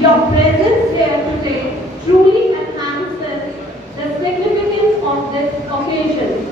Your presence here today truly enhances the significance of this occasion.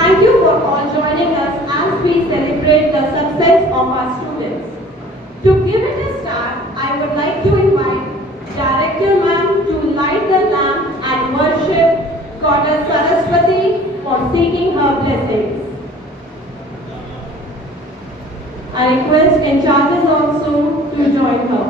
Thank you for all joining us as we celebrate the success of our students. To give it a start, I would like to invite Director Ma'am to light the lamp and worship Goddess Saraswati for seeking her blessings. I request in charges also to join her.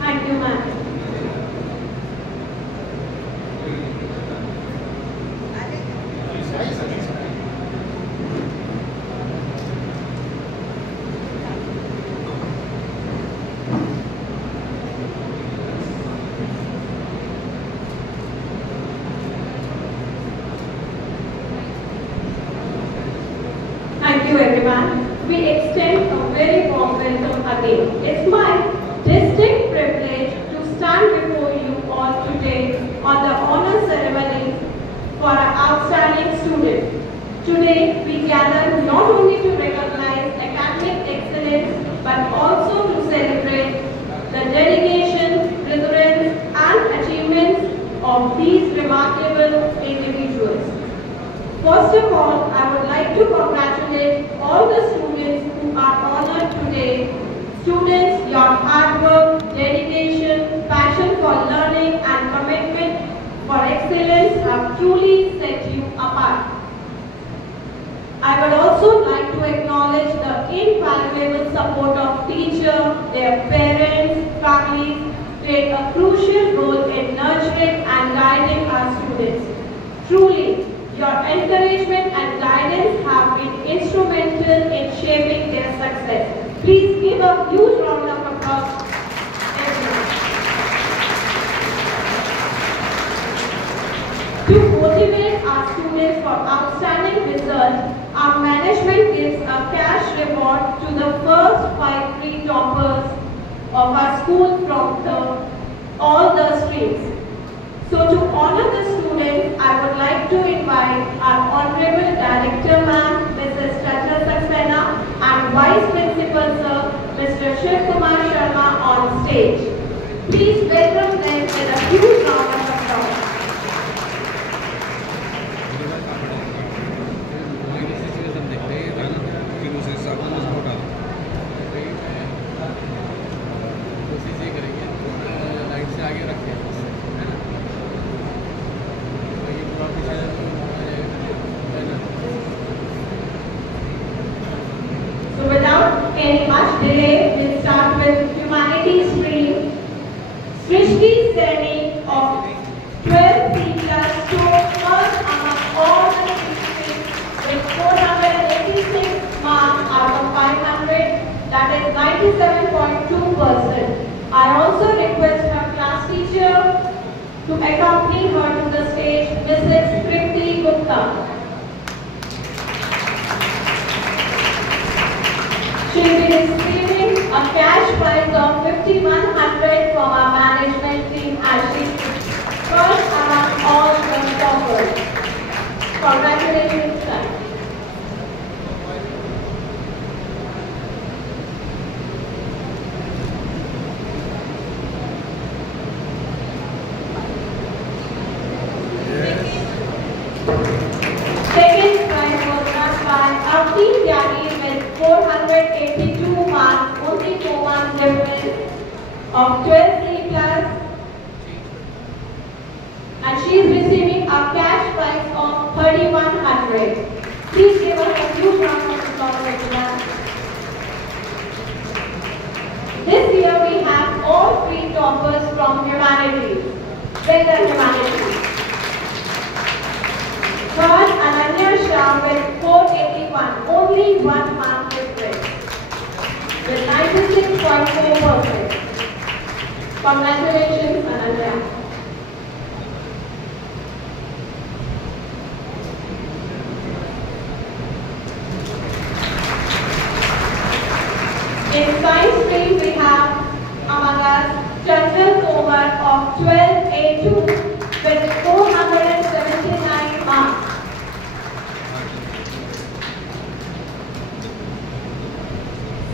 Thank you, ma'am. Thank you, everyone. We extend a very warm welcome again. It's my distinct privilege to stand before you all today on the honor ceremony for our outstanding student. Today, we gather not only to recognize academic excellence, but also to celebrate the dedication, perseverance, and achievements of these remarkable individuals. First of all, I would like to congratulate all the students who are honored today. Students, your hard work, dedication, passion for learning and commitment for excellence have truly set you apart. I would also like to acknowledge the invaluable support of teachers, their parents, families, played a crucial role in nurturing and guiding our students. Truly, your encouragement and guidance have been instrumental in shaping their success. Please give a huge round of applause. To motivate our students for outstanding results, our management gives a cash reward to the first 5 free toppers of our school from all the streams. So to honor the students, I would like to invite our Honorable Director Ma'am, Mrs. Chacha Saxena, and Vice Principal Sir, Mr. Shiv Kumar Sharma on stage. Please welcome them with a huge round of applause. 2%. I also request her class teacher to accompany her to the stage, Mrs. Tripti Gupta. She will be receiving a cash prize of 5,100 from our management team as she first among all the toppers. Congratulations, sir. Second prize was won by Avni Tyagi with 482 marks, only 4 marks difference of 12C plus, and she is receiving a cash prize of 3,100. Please give her a huge round of applause, everyone. This year we have all 3 toppers from humanities. Well done, humanities. Third, Ananya Shah with 481, only 1 mark difference, with 96.4%. Congratulations, Ananya. In science stream, we have among us Chandra Tomar of 12A2 with 479 marks.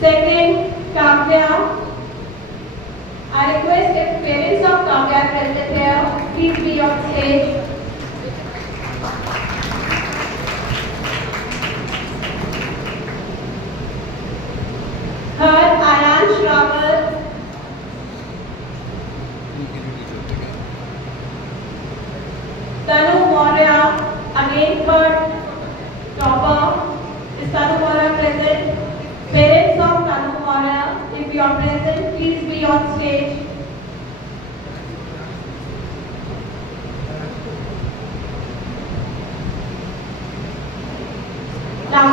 Second, Kavya. I request if parents of Kavya present here, please be on stage. Third, Ayansh Rawal. Tanu Maurya, again third topper. Is Tanu Maurya present? Parents of Tanu Maurya, if you are present, please be on stage. Now,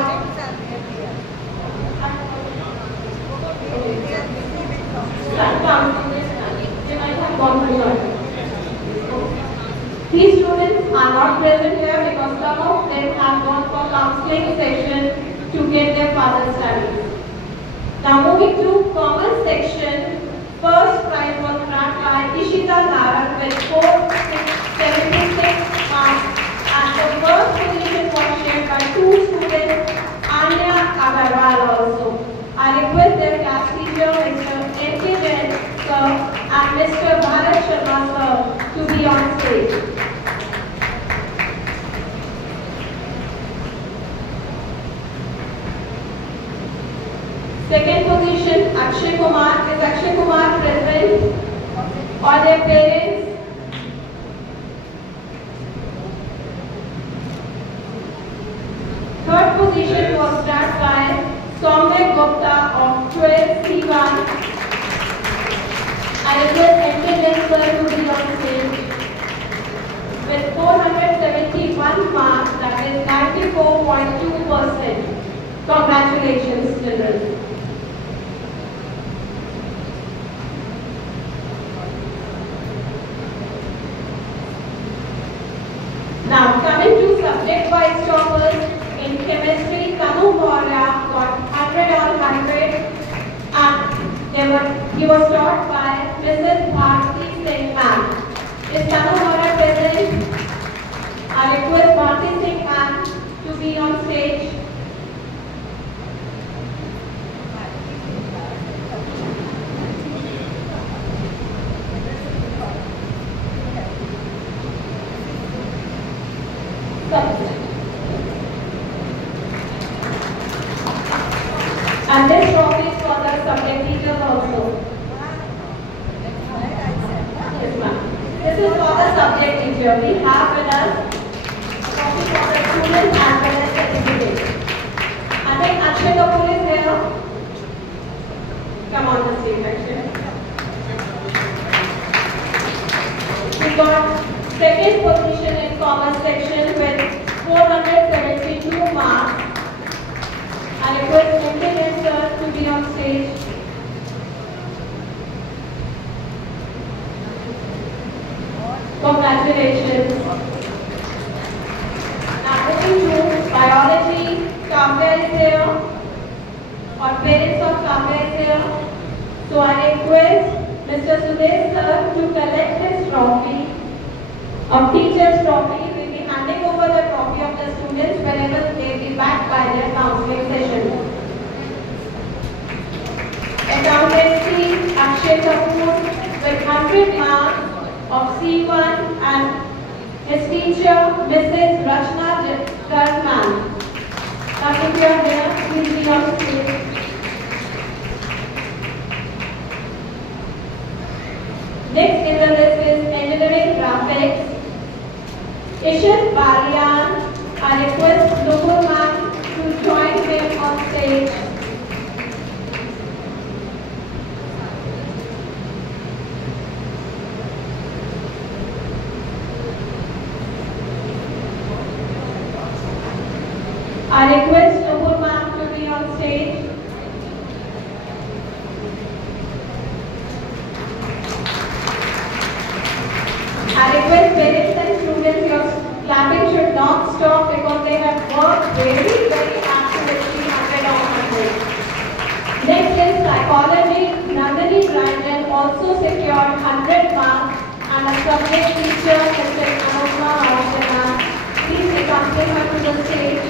these students are not present here because some of them have gone for counseling session to get their further studies. Now moving to commerce section, first prize was grabbed by Ishita Narak with 476 marks, and the first position was shared by 2 students, Anya Agarwal also. I request their class teacher, Mr. M.K. Jain sir and Mr. Bharat Sharma sir to be on stage. Second position, Akshay Kumar. Is Akshay Kumar present? Or their parents? Third position was grabbed by Soumya Gupta of 12C1. I request M.K. Jain sir to be on stage with 471 marks, that is 94.2%. Congratulations, children. Now coming to subject-wise toppers, in chemistry, Tanu Maurya got 100 on 100, and he was taught by Mrs. Bharti Singh ma'am. Is Tanu Maurya present? I request Bharti Singh ma'am to be on stage. And this trophy is for the subject teachers also. Yes, ma'am. This is for the subject teacher. We have with us a trophy for the students as well as certificate. I think Akshay Kapoor is here. Come on the stage, Akshay. We got second position in commerce section with 472 marks. I request M.K. Jain sir to be on stage. Congratulations. Now moving to biology, Kavya is here, or parents of Kavya is here. So I request Mr. Sudesh sir to collect his trophy, of teacher's trophy. We'll be handing over the trophy of the students whenever they be back by their counseling session. Accountancy, Akshay Kapoor with 100 marks of C1 and his teacher, Mrs. Rachna Gargman. Now if you are here, please be on stage. Next in the list is engineering graphics. Ishan Balian. I request Nubur ma'am to join him on stage. I request Nubur ma'am to be on stage. I request parents and students, your clapping should not stop because they have worked very, very accurately 100 on 100. Next is psychology. Nandini Brandon also secured 100 marks and a subject teacher, Mrs. Anupma Vaishana. Please accompany her to the stage.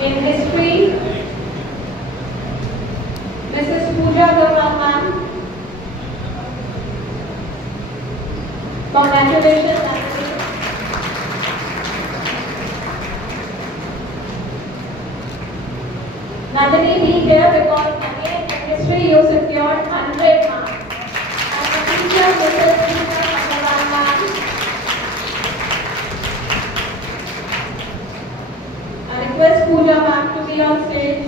In history, Mrs. Pooja Gurman. Congratulations, Nandini. Nandini, be here because again in history you secured 100 marks. And the teacher, Mrs. Pooja Gurman. I request Pooja ma'am to be on stage.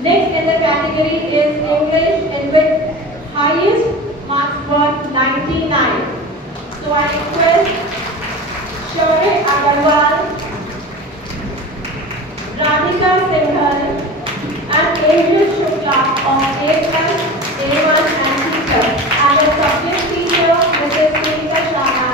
Next in the category is English, in which highest marks were 99. So I request Shaurya Agarwal, Radhika Singhal and Angel Shukla of A+, A1 and teacher and the subject teacher Mrs. Sunita Sharma.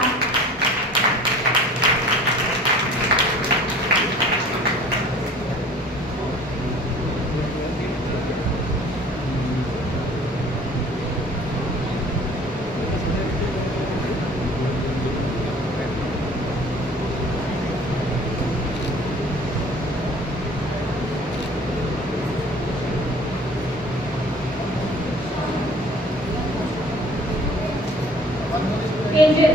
Angel.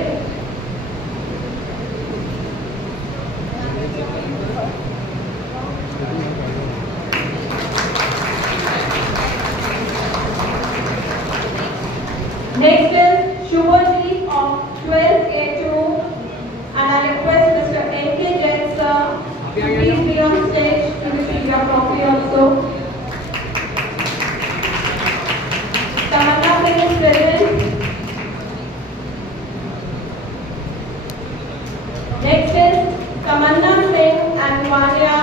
Next is Shubhaji of 12A2 and I request Mr. N.K. Jain sir to please be on stage to receive your trophy also. Tamanna Singh is present. Next is Tamanna Singh and Vanya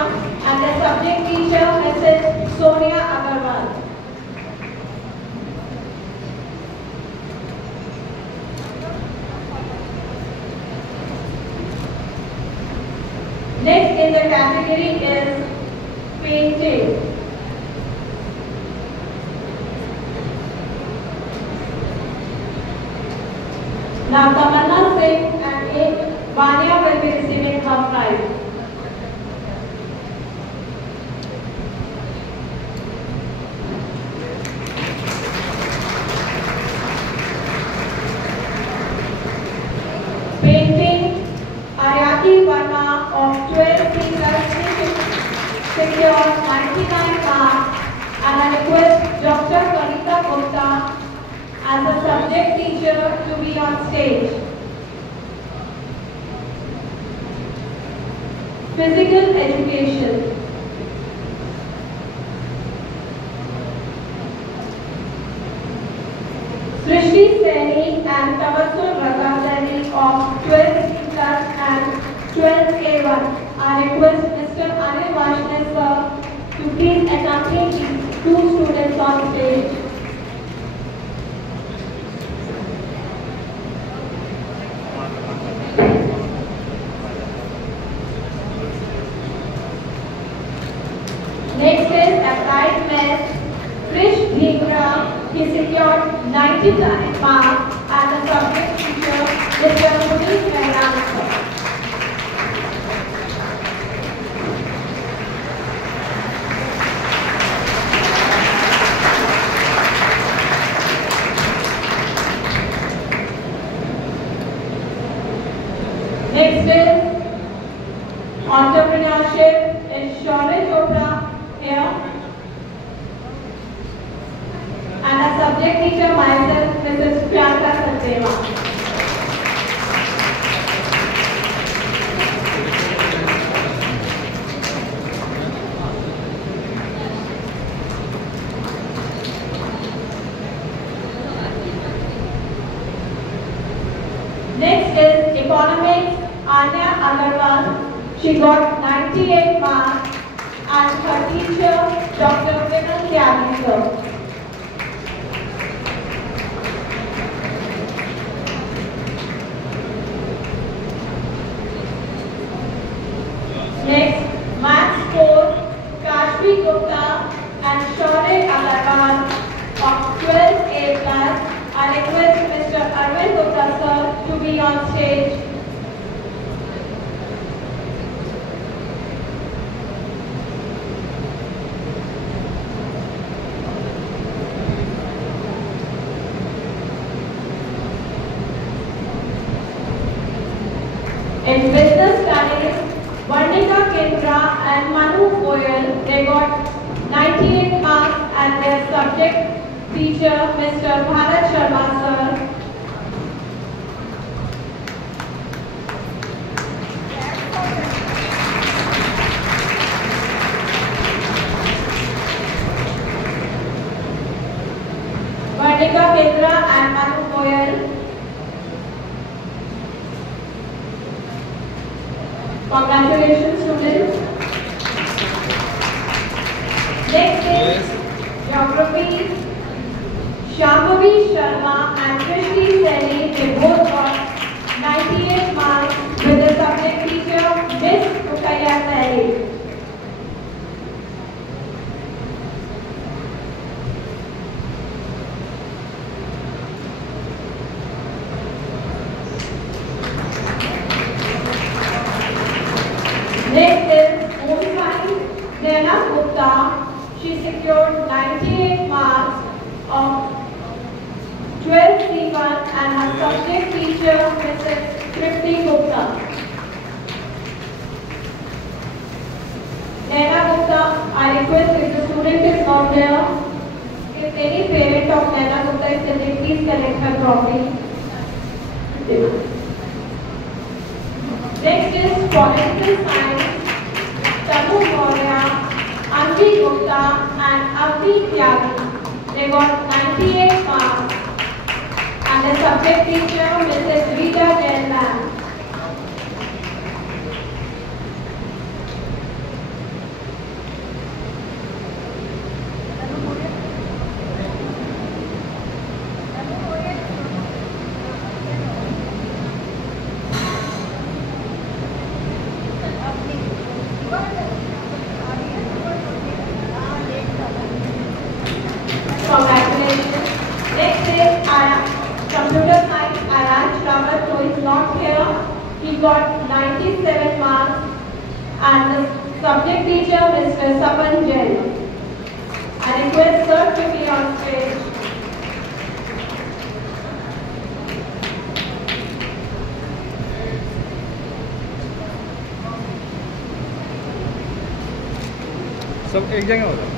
and the subject teacher Mrs. Sonia Agarwal. Next in the category is painting. Now Tamanna Singh and Vanya will be receiving her prize. Painting, Aryati Verma of 12 secured 99 marks and I request Dr. Kanita Gupta as a subject teacher to be on stage. Physical education. Srishti Saini and Tawassul Razadani of 12 and 12A1. I request Mr. Anil Vaishnav sir to please accompany these two students on stage. Next is applied math, Krish Dhingra. He secured 99 marks as a subject teacher, Mr. Puneet Mehran. Next is entrepreneurship is Shaurya Chopra here, and a subject teacher myself, Mrs. Priyanka Sachdeva. Next is economics, Anya Agarwal. She got 98 marks, and her teacher, Dr. Vinal Tyagi sir. Next, maths 4, Kashvi Gupta and Shaurya Agarwal of 12A class. I request Mr. Arvind Gupta sir to be on stage. In business studies, Varnika Kendra and Manu Goyal, they got 98 marks, and their subject teacher, Mr. Bharat Sharma sir. Varnika Kendra and Manu Goyal. Congratulations, students. Next is geography. Shambhavi Sharma and Krishni Seni, they both got 98 marks with the subject teacher, Miss Ukaya Seni. Next is home science, Naina Gupta. She secured 98 marks of 12C1 and her subject teacher, Mrs. Tripti Gupta. Naina Gupta, I request if the student is not there, if any parent of Naina Gupta is sitting, please collect her trophy. Next is political science, Tanu Maurya, Anvi Gupta and Avni Tyagi. They got 98 marks, and the subject teacher, Mrs. Rita Jainman. Congratulations. Next is computer science, Aran Shravat, who is not here. He got 97 marks, and the subject teacher, Mr. Sapan Jain. I request sir to be on stage. सब एक जगह होता है।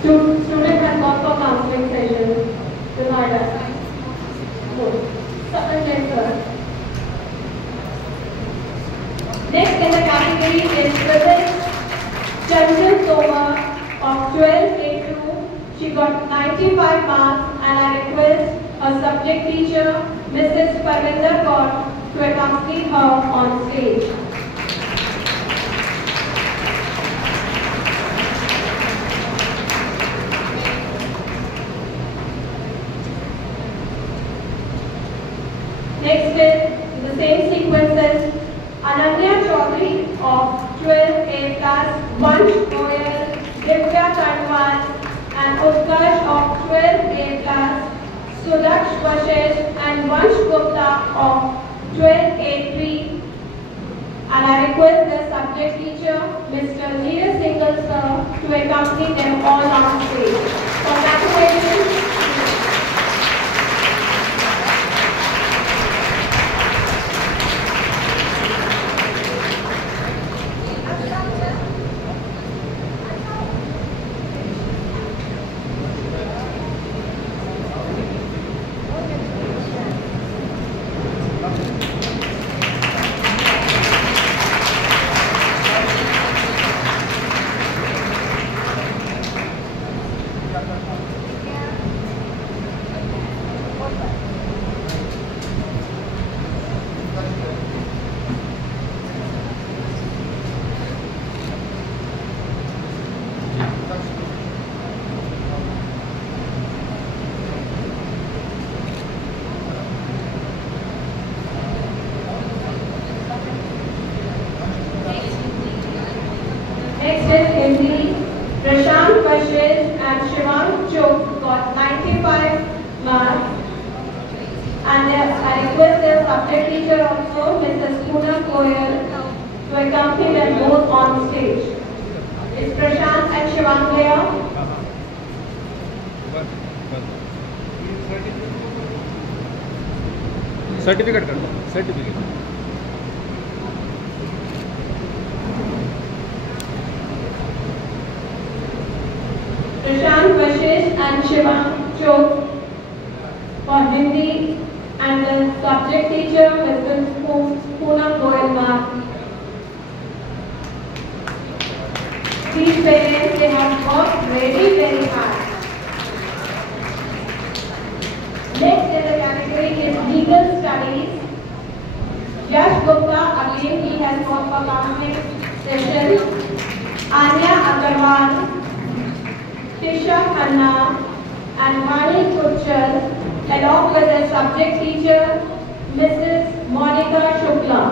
Student has gone for counseling session. Denied. Sapan Jain sir. Next in the category is Chandran Tomar of 12A2. She got got 95 marks, and I request her subject teacher, Mrs. Parvinder Kaur, to accompany her on stage. Next is the same sequences. Ananya Chaudhary of 12A class, Vansh Goyal, Divya Kanwal, and Utkarsh of 12A class, Sudaksh Vashesh and Vansh Gupta of 12A3. And I request the subject teacher, Mr. Neeraj Singhal sir, to accompany them all on stage. Congratulations. Next is Hindi. Prashant Vashesh and Shivang Chok got 95 marks. And I request their subject teacher also, Mrs. Poonam Goyal, to accompany them both on stage. Is Prashant and Shivang there? Certificate कर दो, certificate. Prashant Vashesh and Shivang Chok for Hindi, and the subject teacher, Mrs. Poonam Goyal. These parents, they have worked very, very hard. Next in the category is legal studies. Yash Gupta, again he has worked for counseling sessions. Anya Agarwal, Tisha Khanna, and Vani Kuchal, along with the subject teacher, Mrs. Monica Shukla.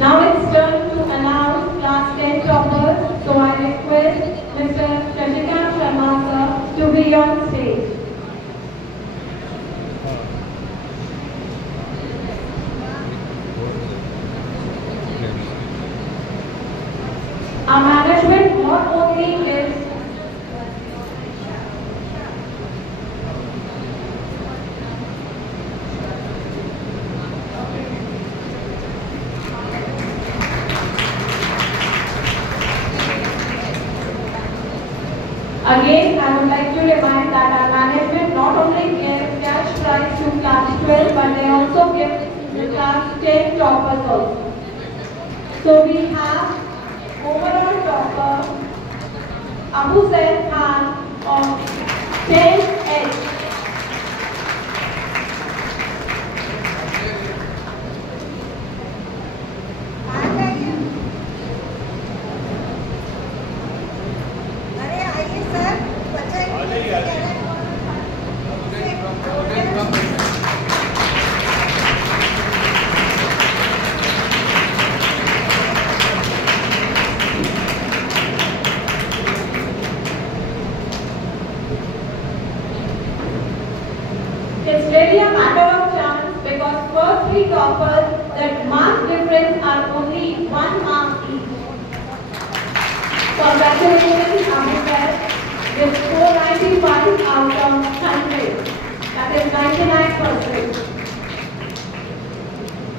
Now it's turn to announce class 10 toppers, so I request Mr. Shashikant Sharma sir to be on stage. Our management not only is again, I would like to remind that our management not only gives cash prize to class 12, but they also give the class 10 toppers also. So we have overall topper Abu Zaid Khan of 10H. It's really a matter of chance because first three toppers, that mark difference are only 1 mark each. Congratulations, Abu Zaid, with 495 out of 100. That is 99%.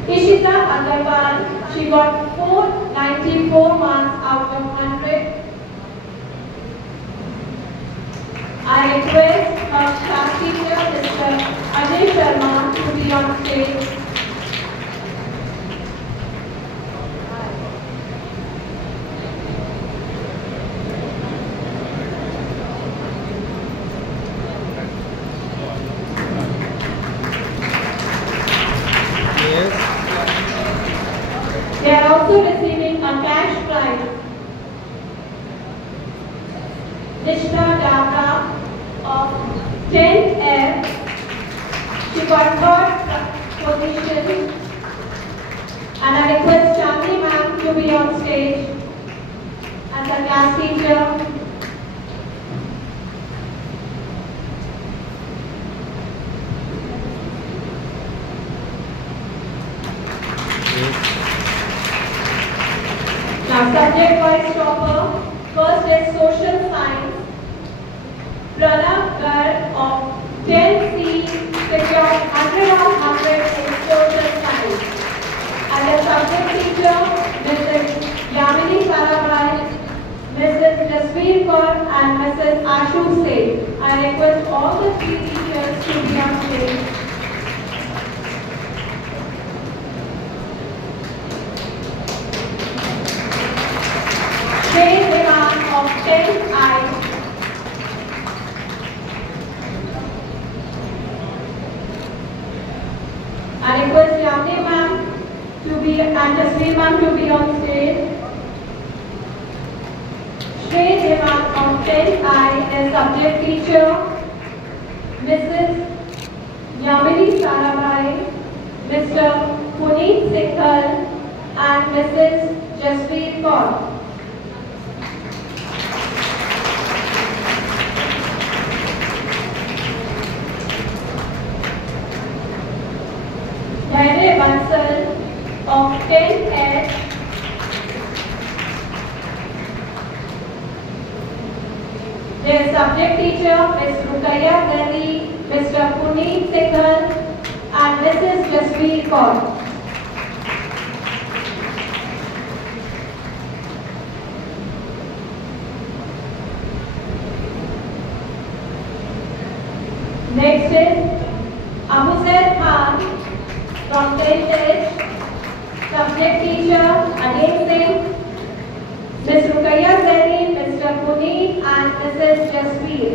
Ishita Agarwal, she got 494 marks out of 100. I I request our class teacher, Mr. Ajay Sharma, to be on stage. Yes. They are also receiving a cash prize. Nishna Dabra of 10th F. She got third position. And I request Chandni ma'am to be on stage as a class teacher. Now, subject-wise topper. First is social science. Pranav Garg of 10C secured 100 on 100 in social science. And the subject teacher, Mrs. Yamini Sarabhai, Mrs. Jasveer Kaur and Mrs. Ashu Seth. I request all the three teachers to be on stage. Shay Devan of 10th I. I request Yamini ma'am to be and Jasveer ma'am to be on stage. Shay Devan of 10th I is subject teacher. Mrs. Yamini Sarabhai, Mr. Puneet Singhal and Mrs. Jasveer Kaur. Dhairya Bansal of 10th H. Their subject teacher Ms. Rukaiya Gandhi, Mr. Puneet Singhal and Mrs. Jasveer Kaur. Next is Abuzair Khan from 10th H. Subject teacher Anim Singh, Ms. Rukaiya Zaini, Mr. Puneet and Mrs. Jasveer.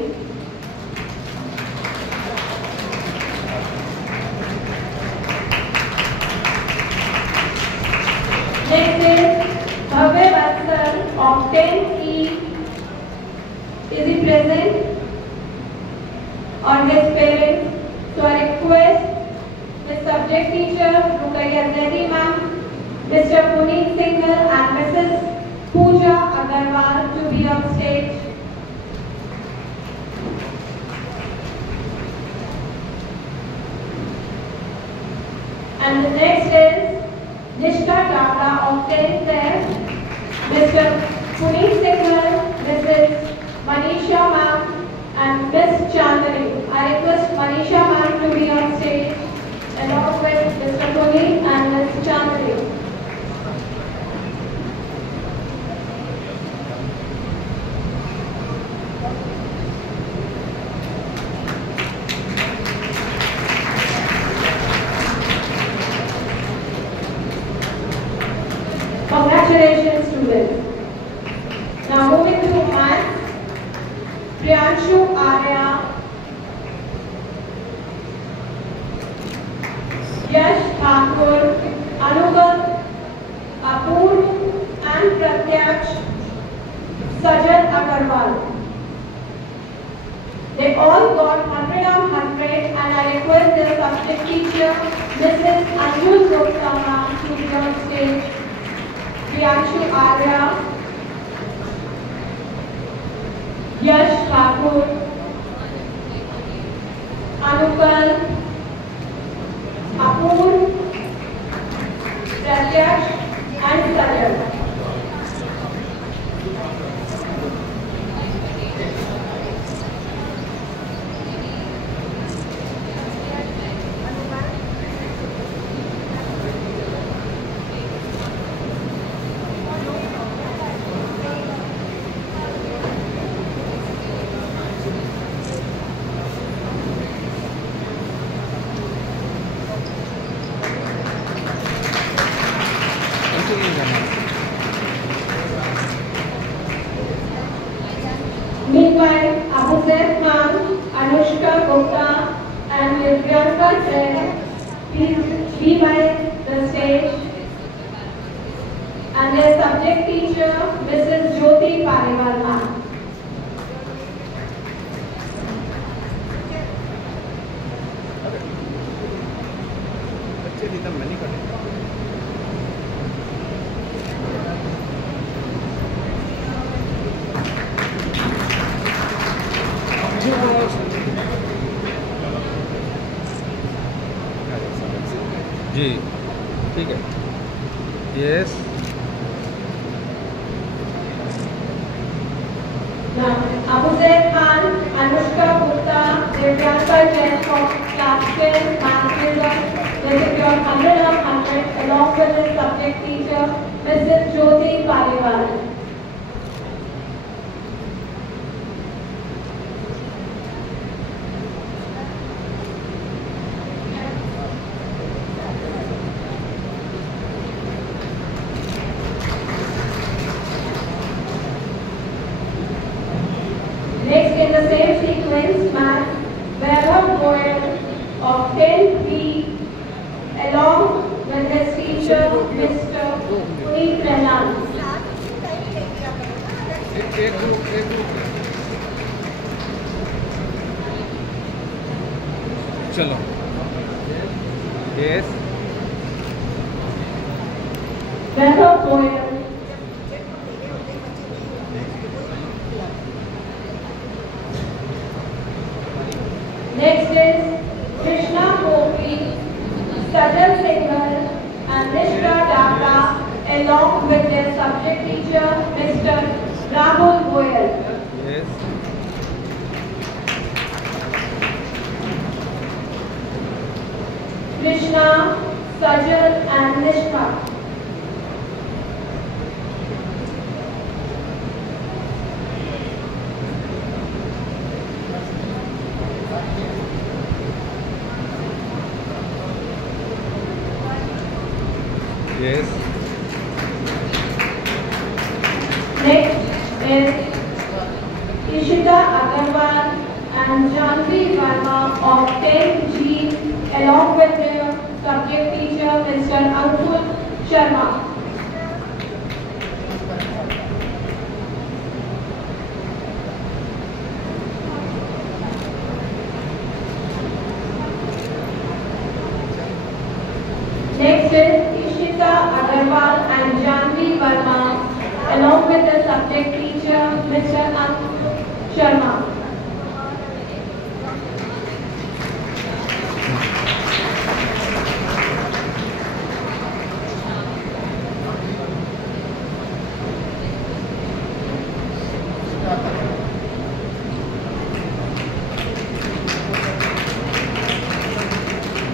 Next is Bhavya Vatsal of 10th E. Is he present? Or his parents? So I request the subject teacher Rukaiya Zaini ma'am, Mr. Puneet Singhal and Mrs. Pooja Agarwal to be on stage. And the next is Nishka Dabra of 10th F, Mr. Puneet Singhal, Mrs. Manisha ma'am and Miss Chandani. I request Manisha ma'am to be on stage along with Mr. Puneet and Miss Chandani. Congratulations students. Now moving to maths, Priyanshu Arya, Yash Thakur, Anubhav, Apur and Pratyaksh Sajal Agarwal. They all got 100 on 100 and I request their subject teacher Mrs. Anjul Gupta to be on stage. Priyanshu Arya, Yash Thakur, Anupal, Apur, Pratyaksh and Sajal. Zaid Khan, Anushka Gupta, and Priyanka Jain, please be by the stage. And their subject teacher, Mrs. Jyoti Pariwal ma'am. जी ठीक है yes Abu Zaid Khan, Anushka Gupta, Priyanka Jain from class 10 math children, they secured 100 of 100 along with the subject teacher, Mrs. Jyoti Paliwal. Next in the same sequence, Matt Vaibhav Goyal of 10B along with his teacher, Mr. Puneet Renan. चलो yes Vaibhav Goyal. Next is Krishna Kopi, Sajal Singhal and Nishka Data along with their subject teacher Mr. Rahul Goyal. Yes Krishna, Sajal and Nishka. Yes Next is Ishita Agarwal and Janvi Verma of 10G along with their subject teacher Mr. Ankul Sharma. Next is Ishita Agarwal and Janvi Verma along with the subject teacher Mr. Ankul Sharma.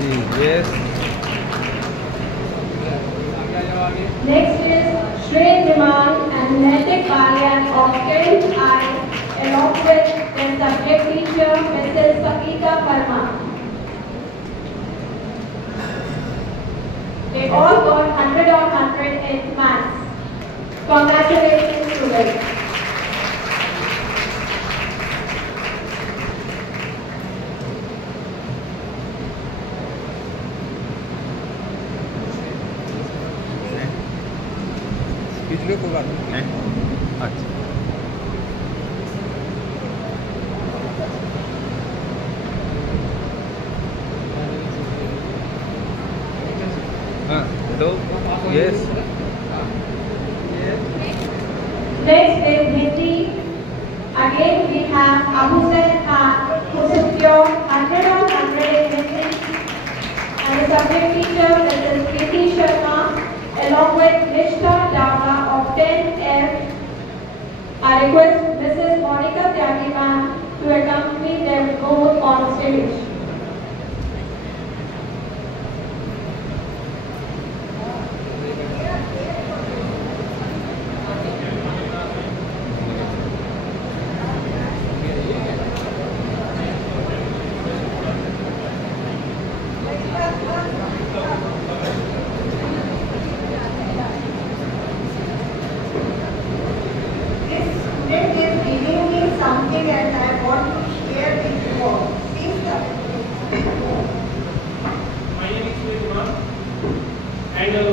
Ji yes Next is Shrey Diman and Naitik Balyan of 10th I along with their subject teacher Mrs. Sakita Verma. They all got 100 on 100 in maths. Congratulations to them. पिछले को बात है अच्छा हाँ तो yes Next is Hindi. Again we have Abu Zaid Khan who secured 100 on 100 in Hindi and the subject teacher Mrs. Kriti Sharma along with Nishka Dava of 10F. I request Mrs. Monica Tyagiman to accompany them both on stage.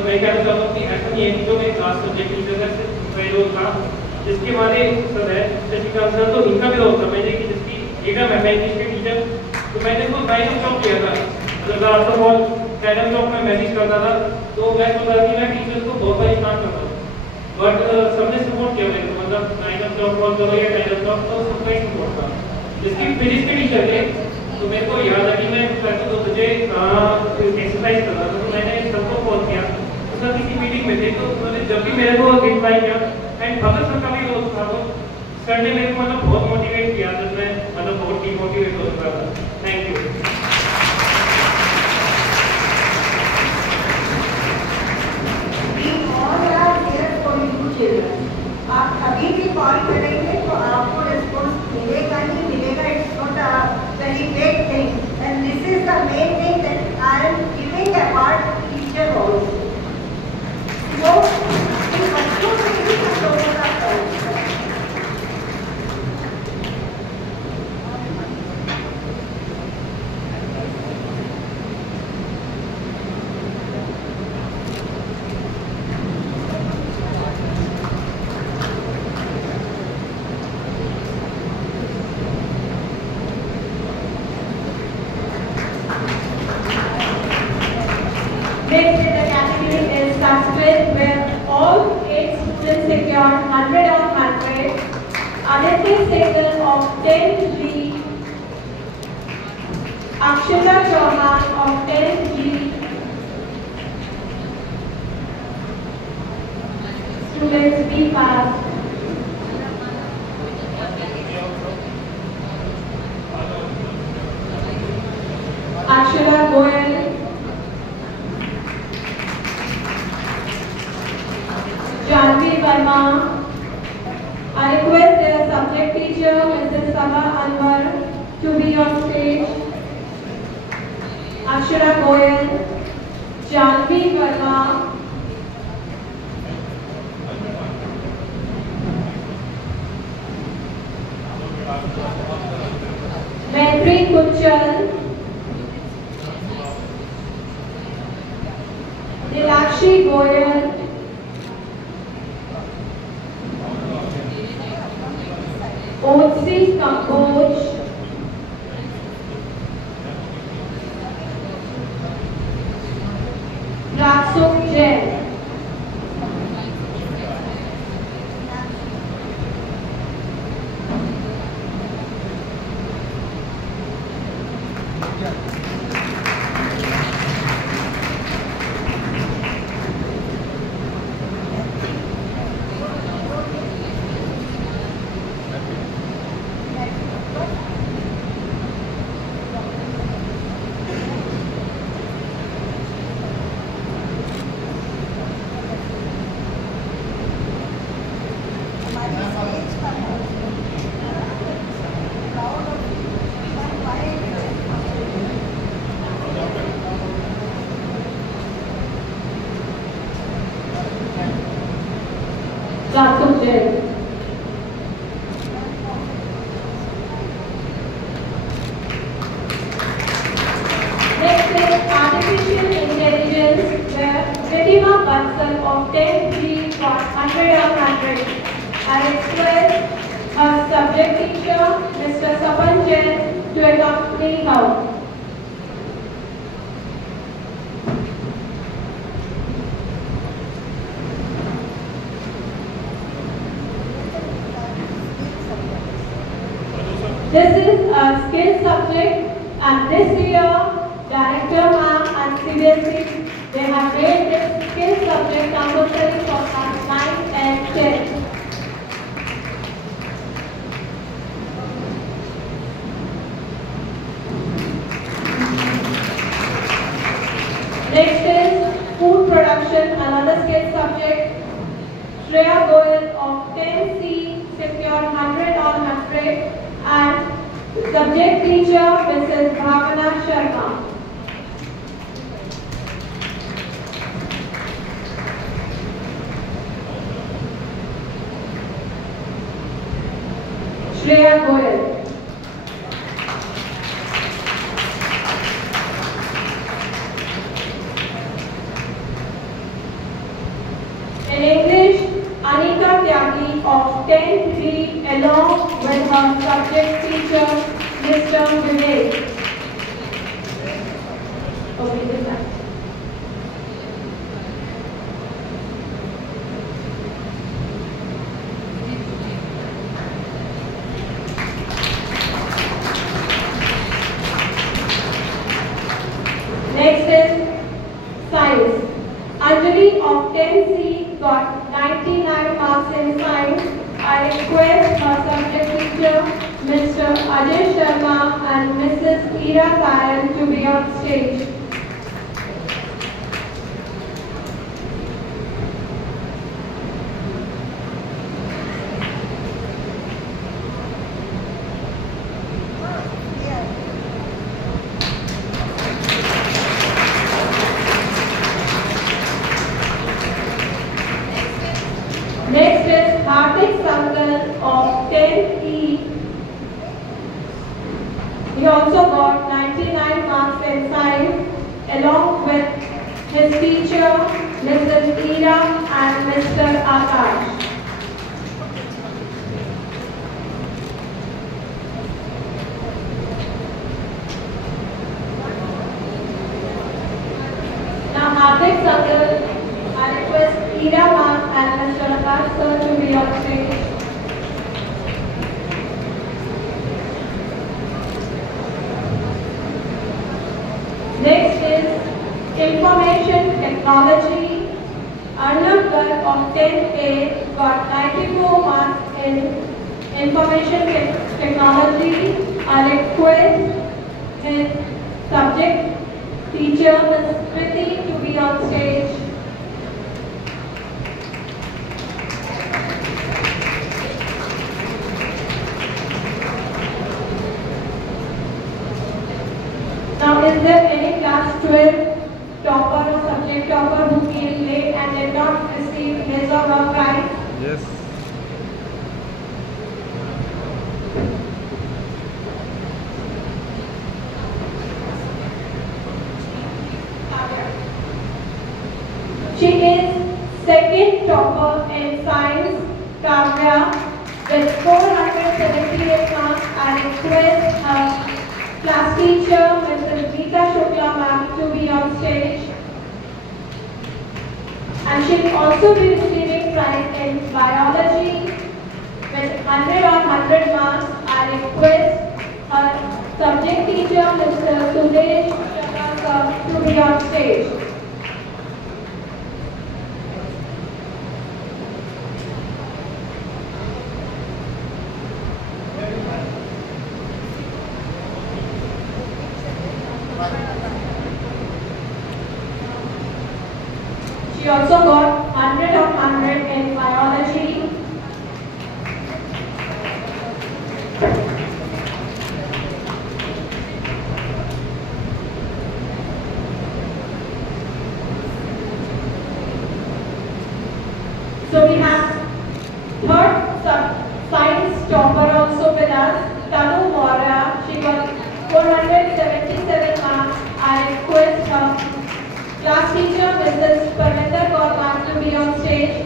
मैं कहना चाहता हूँ कि ऐसा नहीं है कि जो मेरे क्लास सब्जेक्ट टीचर है मेरा रोल था, जिसके हमारे सर है शशिकांत सर, तो इनका भी रोल था मैंने कि जिसकी एकदम मैथमेटिक्स के टीचर, तो मैंने उसको टाइम जॉब किया था, मतलब आफ्टर ऑल टाइम जॉब में मैनेज करता था, तो मैं सोचा कि मैं टीचर्स को बहुत बार स्टार्ट करता हूँ, बट सबने सपोर्ट किया मेरे को, मतलब टाइम जॉब कॉल करो या टाइम जॉब, तो सबका ही सपोर्ट था। जिसकी फिजिक्स के टीचर थे, तो मेरे को याद है कि मैं कल 2 बजे एक्सरसाइज कर रहा था, तो मैंने सबको कॉल किया, तो सर किसी मीटिंग में थे, तो उन्होंने जब भी मेरे को रिप्लाई किया, एंड भगत सर का भी रोल था, तो सर ने मेरे को मतलब बहुत मोटिवेट किया, जब मैं मतलब बहुत डिमोटिवेट हो चुका था। Thank you. आप कभी भी कॉल करेंगे तो आपको रिस्पॉन्स मिलेगा ही मिलेगा। It's not a very big thing and this is the main thing that I am giving award to teacher also. वो इन बच्चों से भी हम लोगों का काम है। Next in the category is Sanskrit, where all 8 students secured 100 on 100. Aditya Sehgal of 10G, Akshata Chauhan of 10G, students be fast. Akshara Goyal, Janvi Verma. I request their subject teacher, Mrs. Sabha Anwar, to be on stage. Akshara Goyal, Janvi Verma, Maitri Kuchal, Nilakshi Goyal, Otsi Kamboj, Raksuk Jain. Raksuk Jain. Next is Artificial Intelligence, where Pratibha Bansal of 10G got 100 on 100. I request her subject teacher, Mr. Sapan Jain, to accompany her. This is a skill subject, and this year, Director Ma'am and CBSE, they have made this skill subject compulsory for class 9 and 10. Next is food production, another skill subject. Shreya Goyal of 10C secured 100 on 100. And subject teacher Mrs. Bhavana Sharma. Shreya Goyal. Next is science. Anjali of 10C got 99 marks in science. I request her subject teacher, Mr. Ajay Sharma and Mrs. Ira Kyle to be on stage. Next is Hardik Sangal of 10E. He also got 99 marks in science along with his teacher, Mrs. Ira and Mr. Akash. Now Hardik Sangal, I request Ira ma'am and Mr. Akash sir to be on stage. Next is Information Technology. Arnav Garg of 10A got 94 marks in Information Technology. I request his subject teacher, Ms. Kriti, to be on stage. Now, is there any class 12 topper or subject topper who came late and did not receive his or her prize? Yes. She is second topper in science, Kavya, with 478 marks. I request her class teacher, Mrs. Geeta Shukla ma'am, to be on stage. And she will also be receiving prize in biology with 100 on 100 marks. I request her subject teacher, Mr. Suresh Shakar, to be on stage. She also got 100 on 100 in biology. So we have third science topper also with us, Tanu Mora. She got 477 marks. I request her class teacher, Mrs. Parminder Kaur ma'am, to be on stage.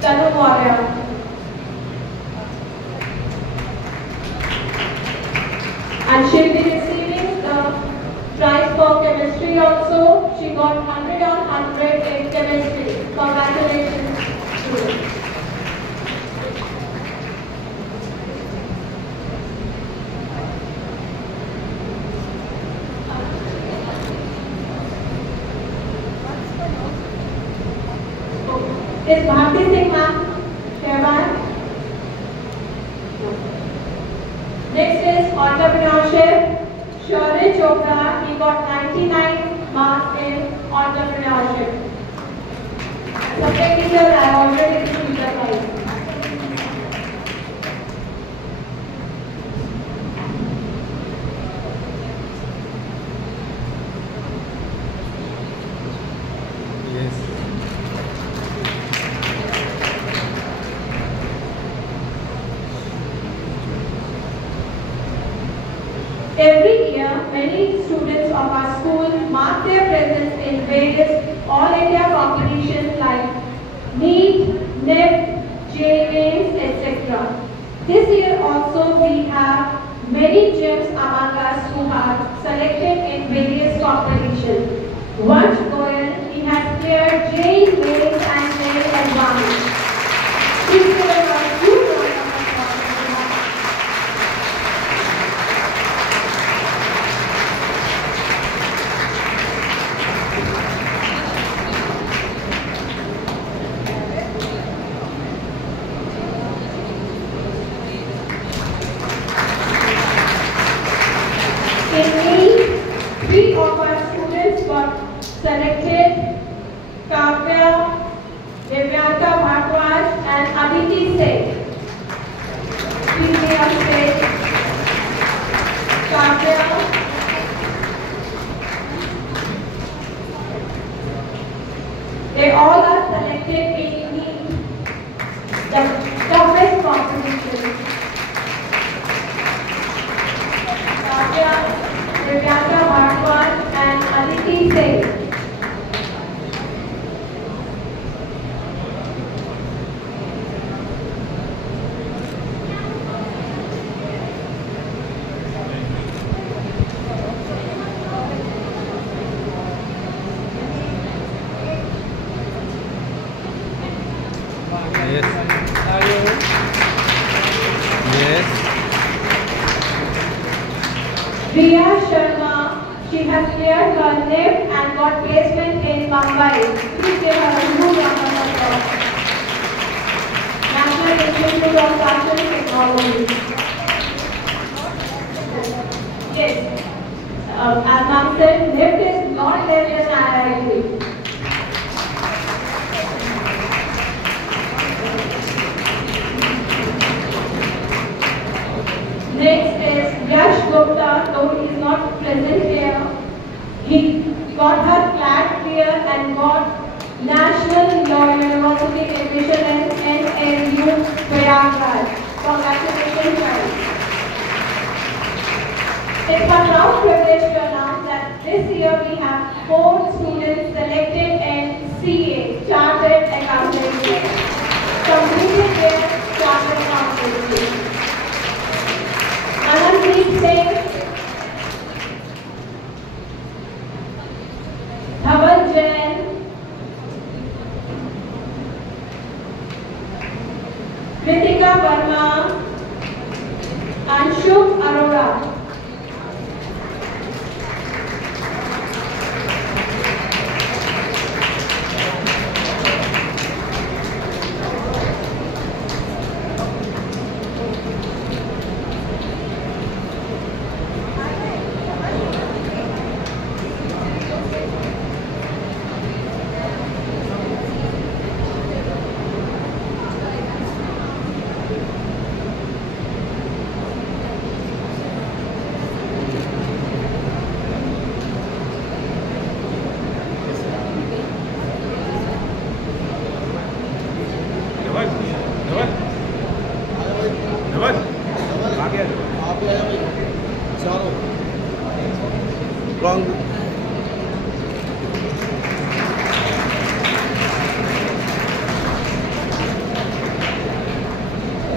Tanu Maurya. And she'll be receiving the prize for chemistry also. She got 100 on 100 in chemistry. Congratulations to her. Is Bharti Singh ma'am here, ma'am? Next is entrepreneurship. Shaurya Chopra, he got 99 marks in entrepreneurship. Subject teacher, I already received the prize. Yes. Every year, many students of our school mark their presence in various all-India competitions like NEET, NEFT, JAIMS, etc. This year also we have many gems among us who are selected in various competitions. Vansh Goyal, he has cleared JAIMS, NEET and JAIMS Advanced. Please give us a huge round of applause. Yes. Yes. Riya Sharma, she has cleared her NIP and got placement in Mumbai. Please give her a huge round of applause. National Institute of Fashion Technology. Yes. As ma'am said, NIP is not less than IIT. Next is Yash Gupta, though he is not present here. He got her CLAT clear and got National Law University admission in NLU Prayagraj. Congratulations, guys. It's my proud privilege to announce that this year we have 4 students selected in CA, Chartered Accountancy, completed their Chartered Accountancy. Anandreet Singh, Dhaval Jain, Kritika Verma, Anshuk Arora. Wrong.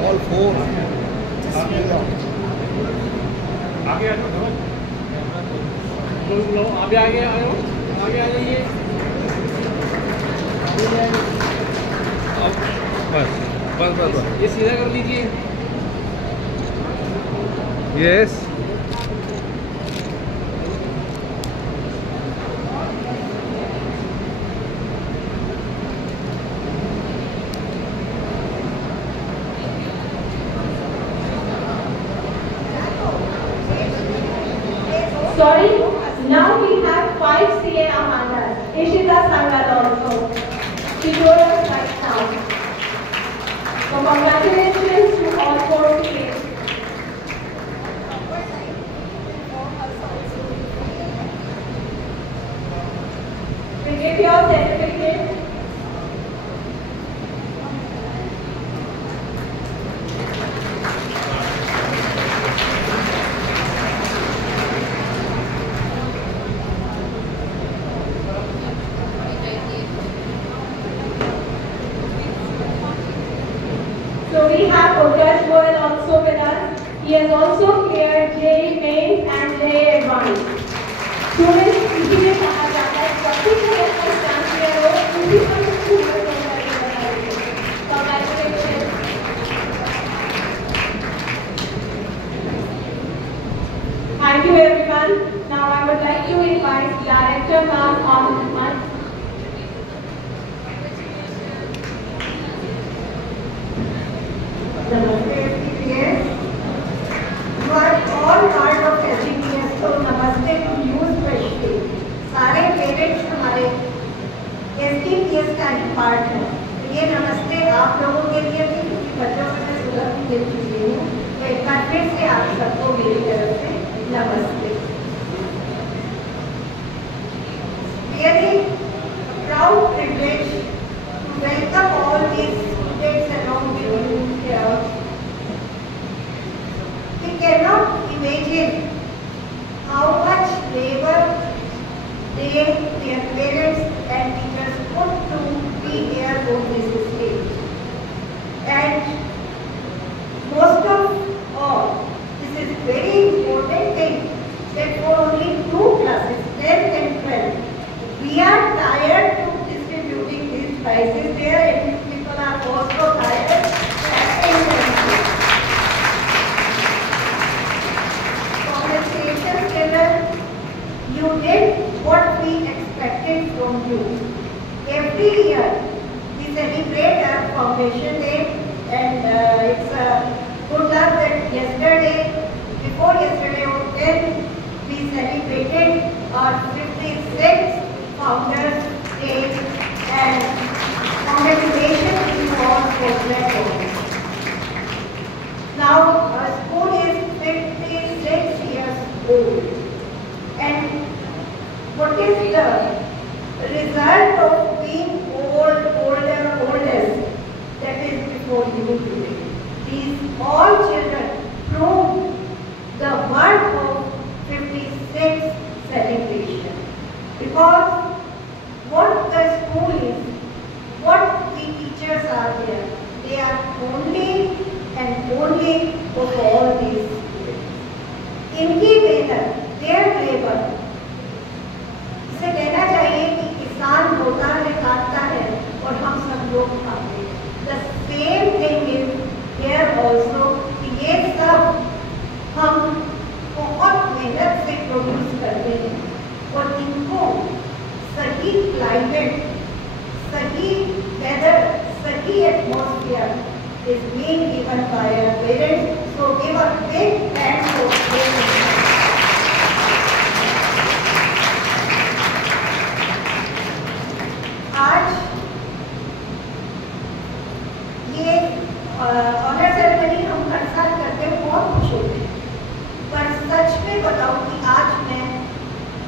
All 4. आगे आ जाओ आगे आगे आयो आगे आ जाइए बस बस बस बस. ये सीधा कर लीजिए Yes. Sorry, now we have 5 CA Amandas. Ishita Sangat also. She told us right now. So congratulations to all 4 CAs. We give your certificate. So we have Utkarsh Goyal also with us. He has also cleared JEE Mains and JEE Advanced. Students इसीलिए कहा जाता है जब भी कोई ऐसा exam clear हो उसी पर स्टूडेंट होता है. Congratulations. Thank you everyone. Now I would like to invite Director Ma'am on my Namaste SDPS. You are all part of SDPS, so namaste to you especially. सारे पेरेंट्स हमारे SDPS का ही part है. ये नमस्ते आप लोगों के लिए भी क्योंकि बच्चों को मैं सुबह भी दे चुकी हूँ. तो एक बार फिर से आप सबको मेरी तरफ से नमस्ते. Really proud privilege to welcome all these students along with you here. We cannot imagine how much labor they, their parents and teachers put to be here on this stage. And most of all, this is very important thing that for only 2 classes, 10th and 12th, we are tired to distributing these prizes there and people are forced Foundation Day, and it's a good luck that before yesterday on 10th, we celebrated our 56th Founders Day, and congratulations to all postgraduates. Now, our school is 56 years old, and what is the result of being oldest that is before you today? These all children prove the worth of 56 celebration, because what the school is, what the teachers are there, they are only and only of all these students. इनकी मेहनत, their labor, इसे कहना चाहिए कि किसान होता है, काटता है और हम सब लोग खाते हैं. The same thing is here also, कि ये सब हम बहुत मेहनत से प्रोड्यूस करते हैं और इनको सही क्लाइमेट, सही वेदर, सही atmosphere is being given by our parents. So give a big hand for parents. आज ये ऑनर सेरेमनी हम हर साल करते हैं, बहुत खुश होते हैं, पर सच में बताऊं कि आज मैं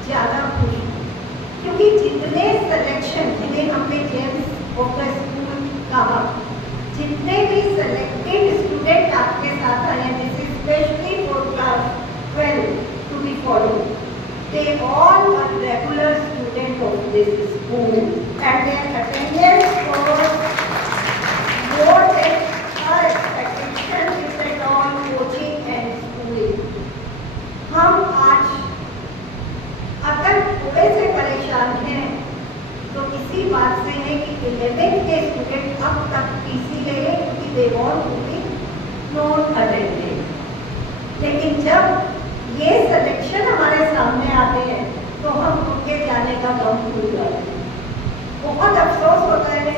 ज़्यादा खुश हूँ, क्योंकि जितने सिलेक्शन, जिन्हें हमने जेम्स ऑफ द स्कूल कहा, जितने भी सेलेक्टेड स्टूडेंट आपके साथ आए हैं, this is specially for class 12 to be followed, they all are regular student of this school and their attendance for more than our expectation is that on coaching and schooling. हम आज अगर थोड़े से परेशान हैं तो इसी बात से है कि 11th के स्टूडेंट अब तक टीसी ले लें, क्योंकि they want to be not attended. लेकिन जब ये सिलेक्शन हमारे सामने आते हैं तो हम उनके जाने का गम भूल जाते हैं. बहुत अफसोस होता है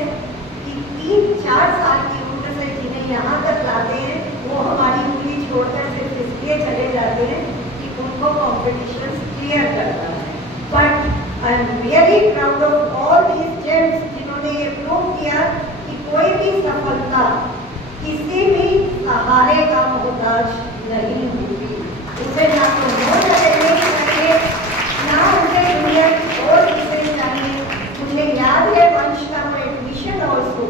कि 3-4 साल की उम्र से जिन्हें यहाँ तक लाते हैं, वो हमारी उंगली छोड़कर सिर्फ इसलिए चले जाते हैं कि उनको कॉम्पिटिशन क्लियर करना है. But I am really proud of all these gems जिन्होंने ये प्रूव किया कि कोई भी सफलता किसी भी सहारे का मोहताज नहीं होती. उसे ना तो मोह लेने चाहिए, ना उसे दुनिया की और चीजें चाहिए. मुझे याद है वंश का वो एडमिशन ऑल्सो,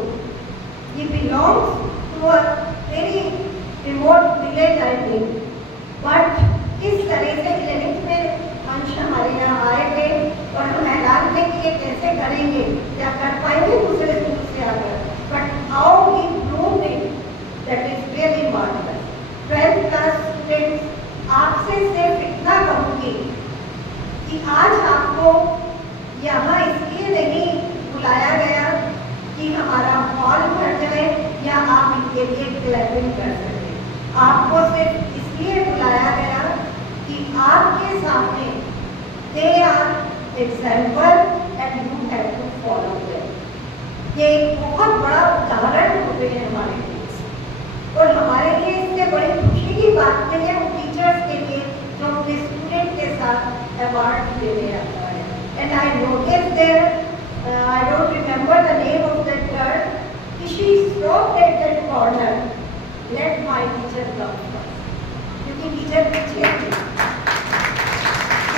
ये belongs to a very remote village I think, but किस तरह से 11th में वंश हमारे यहाँ आए थे और हम हैरान थे कि ये कैसे करेंगे, क्या कर पाएंगे दूसरे स्कूल से आकर. But how he proved it, that is really marvellous. 12th class students, आपसे सिर्फ इतना कहूँगी कि आज आपको यहाँ इसलिए नहीं बुलाया गया कि हमारा हॉल भर जाए या आप इनके लिए क्लैपिंग कर सकें. आपको सिर्फ इसलिए बुलाया गया कि आपके सामने they are example and you have to follow them. ये एक बहुत बड़ा उदाहरण होते हैं हमारे लिए, और हमारे लिए इससे बड़ी खुशी की बात नहीं है उन टीचर्स के लिए जो अपने स्टूडेंट के साथ अवार्ड देने आता है. And I noticed there, I don't remember the name of that girl, she stopped at that corner, let my teacher come first, क्योंकि टीचर पीछे थी.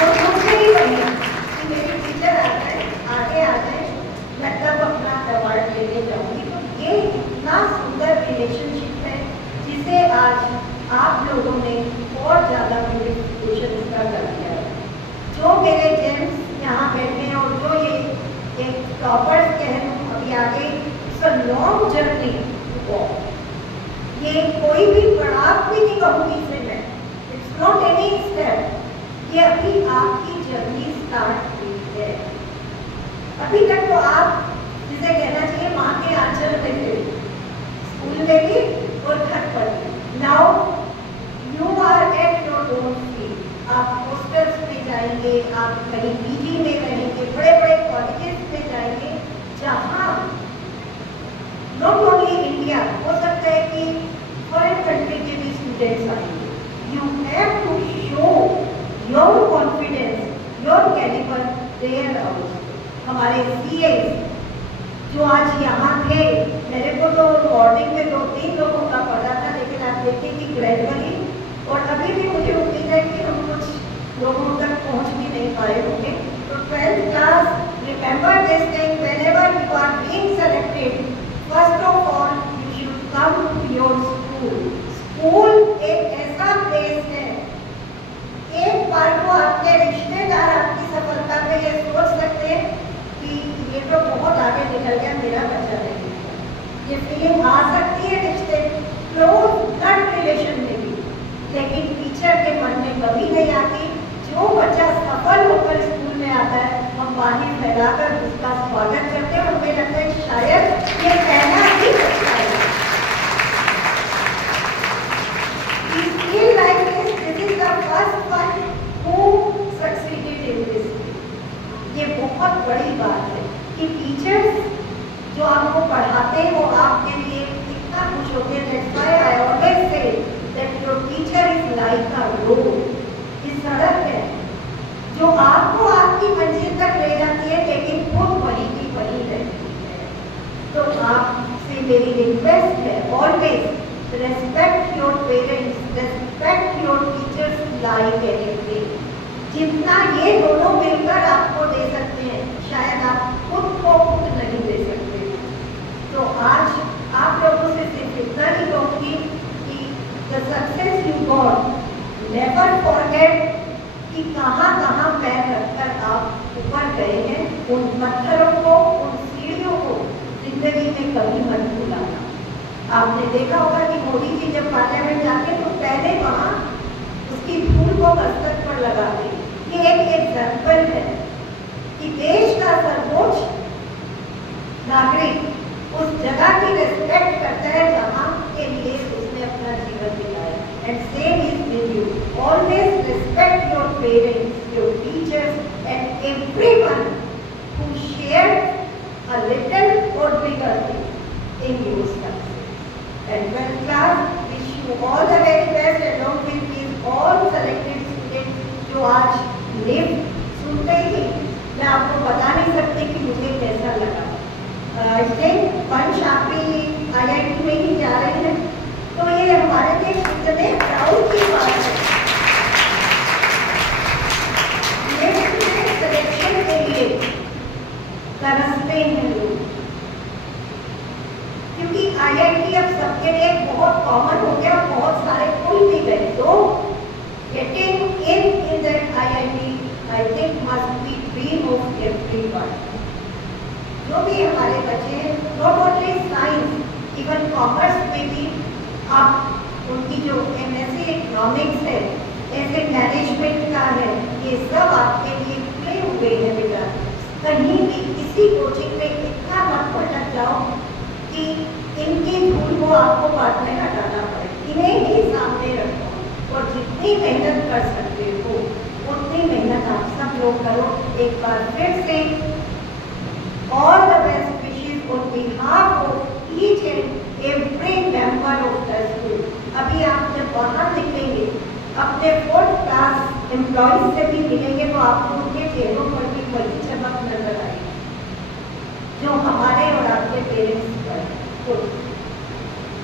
मुझे ही बढ़िया कि मेरी टीचर आ जाए, आगे आ जाए, मैं तब अपना अवार्ड लेने जाऊँगी. तो ये इतना सुंदर रिलेशनशिप है जिसे आज आप लोगों ने और ज़्यादा ब्यूटिफिकेशन इसका कर दिया है. जो मेरे जेम्स यहाँ बैठे हैं और जो ये एक टॉपर्स कह अभी आगे, it's a long journey to walk. ये कोई भी पड़ाव भी नहीं कहूँगी इसे मैं, इट्स नॉट एनी स्टेप. ये अभी आपकी जर्नी स्टार्ट हुई है. अभी तक तो आप जिसे कहना चाहिए माँ के आंचल में थे, स्कूल में भी और घर पर भी. Now you are at your own field. आप हॉस्टल्स में जाएंगे, आप कहीं पीजी में रहेंगे, बड़े बड़े कॉलेजेस में जाएंगे, जहाँ नॉट ओनली इंडिया इंडिया, हो सकता है कि फॉरेन कंट्री के भी स्टूडेंट्स आएंगे। You have to show your confidence, your calibre there out. हमारे सीए जो आज यहाँ थे, मेरे को तो मॉर्निंग में 2-3 लोगों का पता था, लेकिन आप देखिए कि ग्रेजुअली, और अभी भी मुझे उम्मीद है कि हम कुछ लोगों तक पहुँच भी नहीं पाए होंगे। तो 12th class, remember this thing, whenever you are being selected, first of all you should come to your school. School एक ऐसा प्लेस है, एक बार को आपके रिश्तेदार आपकी सफलता पे ये सोच सकते हैं कि ये तो बहुत आगे निकल गया, मेरा बच्चा नहीं। ये फीलिंग आ सकती है रिश्ते, क्लोज ब्लड रिलेशन में भी, लेकिन टीचर के मन में कभी नहीं आती। जो बच्चा सफल होकर स्कूल में आता है, हम बानी फैलाकर उसका स्वागत करते हैं और हमें लगता है शायद ये कहना ही अच्छा है। We feel like this is the first one who succeeded in this. ये बहुत बड़ी बात है कि टीचर्स जो आपको पढ़ाते हैं वो आपके लिए कितना खुश होते हैं। That's why I always say that your teacher is like a road. ये सड़क है जो आपको आपकी मंजिल तक ले जाती है, लेकिन खुद वहीं की वहीं रहती है। तो आपसे मेरी रिक्वेस्ट है, always respect your parents, respect your teachers like anything. जितना ये दोनों मिलकर आपको दे सकते हैं, शायद आप खुद को खुद नहीं दे सकते। तो आज आप लोगों से सिर्फ इतना ही कहूँगी कि the success you got, never forget कि कहाँ कहाँ पैर रखकर आप ऊपर गए हैं। उन पत्थरों को, उन सीढ़ियों को जिंदगी में कभी मत भूलना। आपने देखा होगा कि मोदी जी जब पार्लियामेंट जाते तो पहले वहाँ उसकी धूल को मस्तक पर लगाते। ये एक एग्जाम्पल है कि देश का सर्वोच्च नागरिक उस जगह की रेस्पेक्ट करता है जहाँ के लिए उसने अपना जीवन दिलाया। And same is with you, always respect your parents, your teachers and everyone who shared a little or bigger thing in your success. And 12th class, wish you all the very best along with these all selected students जो आज live सुनते ही मैं आपको बता नहीं सकती कि मुझे कैसा लगा। आई थिंक पंच आप भी IIT में ही जा रहे हैं, तो ये हमारे लिए कितने प्राउड की बात है। सिलेक्शन के लिए तरसते हैं लोग, क्योंकि IIT अब सबके लिए बहुत कॉमन हो गया, बहुत सारे खुल भी गए। तो getting in that IIT, I think must be dream of everyone. जो भी हमारे बच्चे हैं, not only science, even commerce में भी आप उनकी जो MSc इकोनॉमिक्स है, ऐसे मैनेजमेंट का है, ये सब आपके लिए खुले हुए हैं बेटा। कहीं भी किसी कोचिंग में इतना मत भटक जाओ कि इनकी धूल को आपको बाद में हटाना पड़े। इन्हें ही सामने रखो और जितनी मेहनत कर सकते हो उतनी मेहनत आप सब लोग करो। एक बार फिर से all the best wishes on behalf of each and every member of the school. अभी आप जब बाहर निकलेंगे अपने 4th क्लास एम्प्लॉइज से भी मिलेंगे तो आपको उनके चेहरों पर भी वही चमक नजर आएगी जो हमारे और आपके पेरेंट्स पर। तो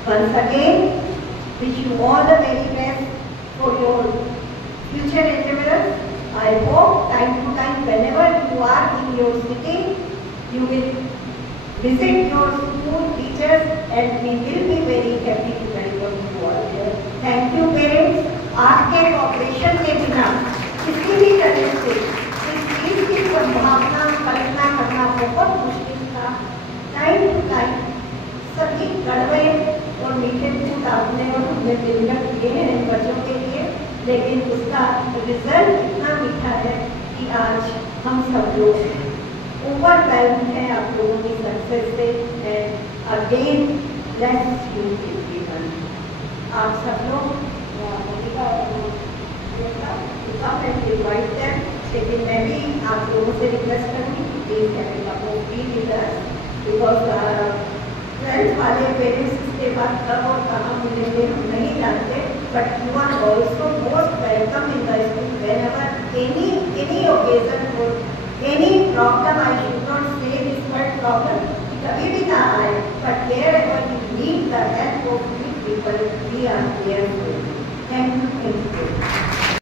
once again wish you all the very best for your future endeavors. I hope time to time whenever you are in your city you will visit your school teachers and we will be very happy to welcome you all here. Thank you parents. आपके operation के बिना किसी भी तरह से इस चीज की संभावना कल्पना करना बहुत मुश्किल था। टाइम टू टाइम सभी कड़वे और मीठे फूड आपने और हमने मिलकर किए हैं बच्चों के लिए, लेकिन उसका रिजल्ट इतना मीठा है कि आज हम सब लोग ओवरवेल्म हैं आप लोगों की सक्सेस से। And again bless you everyone. आप सब लोग लेकिन मैं भी आप लोगों से रिक्वेस्ट करूँगी प्लीज बिकॉज 12th वाले पेरेंट्स इसके बाद कब और कहाँ मिलेंगे हम नहीं जानते, but you are also most welcome in the school whenever any occasion हो, any problem, I should not say this word problem, कभी भी ना आए, but wherever you need the help of we people, we are here for you. Thank you.